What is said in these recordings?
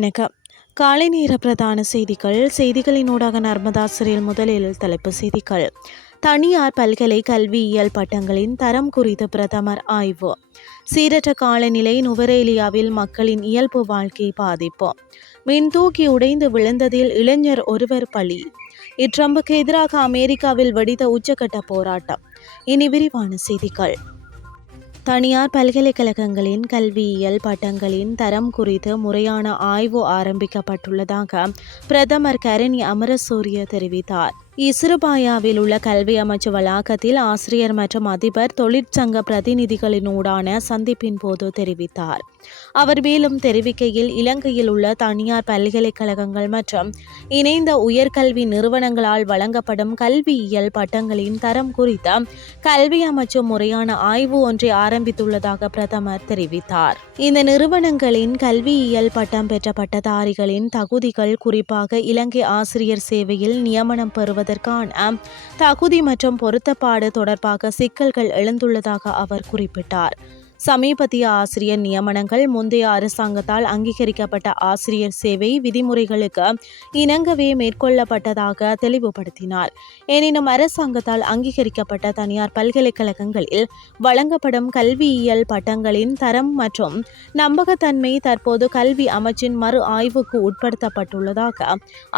வணக்கம். காலை நேர பிரதான செய்திகள். செய்திகளினூடாக நர்மதாசிரியர் முதலில் தலைப்பு செய்திகள். தனியார் பல்கலை கல்வியியல் பட்டங்களின் தரம் குறித்து பிரதமர் ஆய்வு. சீரற்ற காலநிலை நுவரேலியாவில் மக்களின் இயல்பு வாழ்க்கை பாதிப்பு. மின் தூக்கி உடைந்து விழுந்ததில் இளைஞர் ஒருவர் பலி. இட்ரம்புக்கு எதிராக அமெரிக்காவில் வெடித்த உச்சக்கட்ட போராட்டம். இனி விரிவான செய்திகள். தனியார் பல்கலைக்கழகங்களின் கல்வியியல் பட்டங்களின் தரம் குறித்து முறையான ஆய்வு ஆரம்பிக்கப்பட்டுள்ளதாக பிரதமர் கரணி அமரசூரிய தெரிவித்தார். இசுருபாயாவில் உள்ள கல்வி அமைச்சு வளாகத்தில் ஆசிரியர் மற்றும் அதிபர் தொழிற்சங்க பிரதிநிதிகளினூடான சந்திப்பின் போது தெரிவித்தார். அவர் மேலும் தெரிவிக்கையில் இலங்கையில் உள்ள தனியார் பல்கலைக்கழகங்கள் மற்றும் இணைந்த உயர்கல்வி நிறுவனங்களால் வழங்கப்படும் கல்வியியல் பட்டங்களின் தரம் குறித்த கல்வி அமைச்சு முறையான ஆய்வு ஒன்றை ஆரம்பித்துள்ளதாக பிரதமர் தெரிவித்தார். இந்த நிறுவனங்களின் கல்வியியல் பட்டம் பெற்ற பட்டதாரிகளின் தகுதிகள் குறிப்பாக இலங்கை ஆசிரியர் சேவையில் நியமனம் பெறுவது செய்வதற்கான தகுதி மற்றும் பொருத்தப்பாடு தொடர்பாக சிக்கல்கள் எழுந்துள்ளதாக அவர் குறிப்பிட்டார். சமீபத்திய ஆசிரியர் நியமனங்கள் முந்தைய அரசாங்கத்தால் அங்கீகரிக்கப்பட்ட ஆசிரியர் சேவை விதிமுறைகளுக்கு இணங்கவே மேற்கொள்ளப்பட்டதாக தெளிவுபடுத்தினார். எனினும் அரசாங்கத்தால் அங்கீகரிக்கப்பட்ட தனியார் பல்கலைக்கழகங்களில் வழங்கப்படும் கல்வியியல் பட்டங்களின் தரம் மற்றும் நம்பகத்தன்மை தற்போது கல்வி அமைச்சின் மறு ஆய்வுக்கு உட்படுத்தப்பட்டுள்ளதாக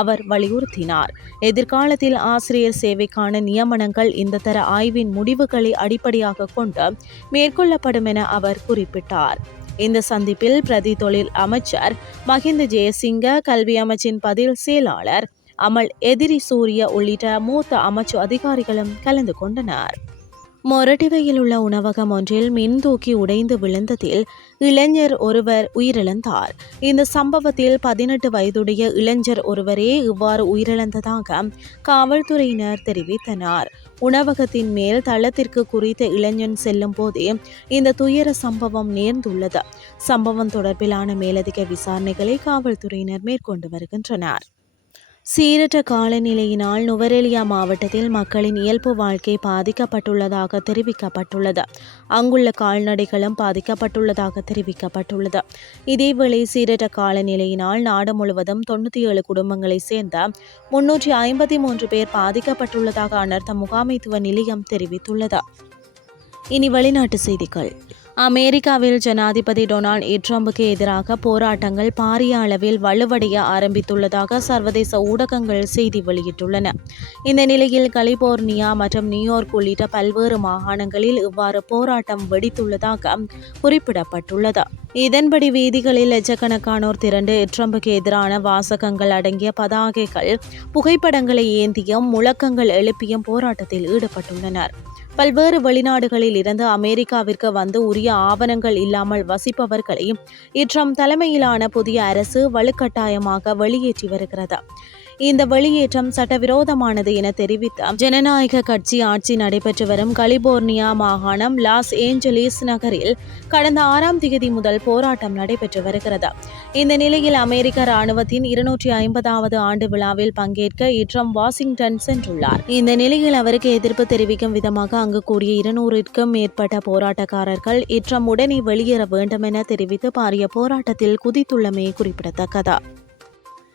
அவர் வலியுறுத்தினார். எதிர்காலத்தில் ஆசிரியர் சேவைக்கான நியமனங்கள் இந்த தர ஆய்வின் முடிவுகளை அடிப்படையாக கொண்டு மேற்கொள்ளப்படும் என அவர் குறிப்பிட்டார். இந்த சந்திப்பில் பிரதி தொழில் அமைச்சர் மஹிந்த ஜெயசிங்க கல்வி அமைச்சின் பதில் செயலாளர் அமல் எதிரி சூரிய உள்ளிட்ட மூத்த அமைச்சு அதிகாரிகளும் கலந்து கொண்டனர். மொரட்டிவையில் உள்ள உணவகம் ஒன்றில் மின் தூக்கி உடைந்து விழுந்ததில் இளைஞர் ஒருவர் உயிரிழந்தார். இந்த சம்பவத்தில் பதினெட்டு வயதுடைய இளைஞர் ஒருவரே இவ்வாறு உயிரிழந்ததாக காவல்துறையினர் தெரிவித்தனர். உணவகத்தின் மேல் தளத்திற்கு குறித்த இளைஞன் செல்லும் போதே இந்த துயர சம்பவம் நேர்ந்துள்ளது. சம்பவம் தொடர்பிலான மேலதிக விசாரணைகளை காவல்துறையினர் மேற்கொண்டு வருகின்றனர். சீரற்ற காலநிலையினால் நுவரெலியா மாவட்டத்தில் மக்களின் இயல்பு வாழ்க்கை பாதிக்கப்பட்டுள்ளதாக தெரிவிக்கப்பட்டுள்ளது. அங்குள்ள கால்நடைகளும் பாதிக்கப்பட்டுள்ளதாக தெரிவிக்கப்பட்டுள்ளது. இதேவேளை சீரற்ற காலநிலையினால் நாடு முழுவதும் தொண்ணூற்றி ஏழு குடும்பங்களைச் சேர்ந்த முன்னூற்றி ஐம்பத்தி மூன்று பேர் பாதிக்கப்பட்டுள்ளதாக அனர்த்த முகாமைத்துவ நிலையம் தெரிவித்துள்ளது. இனி வெளிநாட்டு செய்திகள். அமெரிக்காவில் ஜனாதிபதி டொனால்ட் ட்ரம்புக்கு எதிராக போராட்டங்கள் பாரிய அளவில் வலுவடைய ஆரம்பித்துள்ளதாக சர்வதேச ஊடகங்கள் செய்தி வெளியிட்டுள்ளன. இந்த நிலையில் கலிபோர்னியா மற்றும் நியூயார்க் உள்ளிட்ட பல்வேறு மாகாணங்களில் இவ்வாறு போராட்டம் வெடித்துள்ளதாக குறிப்பிடப்பட்டுள்ளது. இதன்படி வீதிகளில் லட்சக்கணக்கானோர் திரண்டு ட்ரம்புக்கு எதிரான வாசகங்கள் அடங்கிய பதாகைகள் புகைப்படங்களை ஏந்தியும் முழக்கங்கள் எழுப்பியும் போராட்டத்தில் ஈடுபட்டுள்ளனர். பல்வேறு வெளிநாடுகளில் இருந்து அமெரிக்காவிற்கு வந்து உரிய ஆவணங்கள் இல்லாமல் வசிப்பவர்களையும் இட்ரம் தலைமையிலான புதிய அரசு வலுக்கட்டாயமாக வெளியேற்றி வருகிறது. இந்த வெளியேற்றம் சட்டவிரோதமானது என தெரிவித்த ஜனநாயக கட்சி ஆட்சி நடைபெற்று வரும் கலிபோர்னியா மாகாணம் லாஸ் ஏஞ்சலிஸ் நகரில் கடந்த ஆறாம் தேதி முதல் போராட்டம் நடைபெற்று வருகிறது. இந்த நிலையில் அமெரிக்க ராணுவத்தின் இருநூற்றி ஐம்பதாவது ஆண்டு விழாவில் பங்கேற்க இட்ரம் வாஷிங்டன் சென்றுள்ளார். இந்த நிலையில் அவருக்கு எதிர்ப்பு தெரிவிக்கும் விதமாக அங்கு கூடிய இருநூறுக்கும் மேற்பட்ட போராட்டக்காரர்கள் இட்ரம் உடனே வெளியேற வேண்டும் என தெரிவித்து பாரிய போராட்டத்தில் குதித்துள்ளமை குறிப்பிடத்தக்கதா.